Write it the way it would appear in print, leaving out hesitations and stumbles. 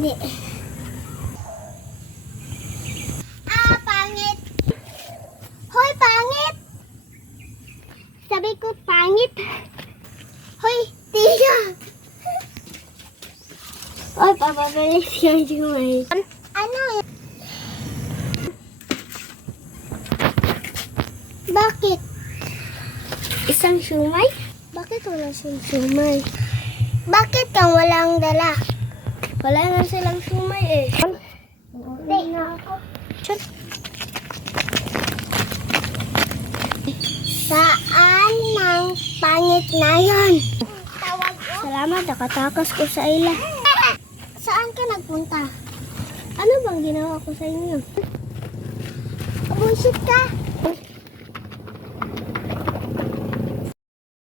Hindi. Pangit. Hoy, pangit. Sabi ko, pangit. Hoy, tiga. Hoy, papabalik yung Jumay. Ano yun? Bakit? Isang shumay? Bakit wala siyang shumay? Bakit kang walang dala? Wala na silang shumay eh. Hindi na ako. Saan ang pangit na yun? Salamat, nakatakas ko sa ila. Saan ka nagpunta? Ano bang ginawa ko sa inyo? Bullshit ka!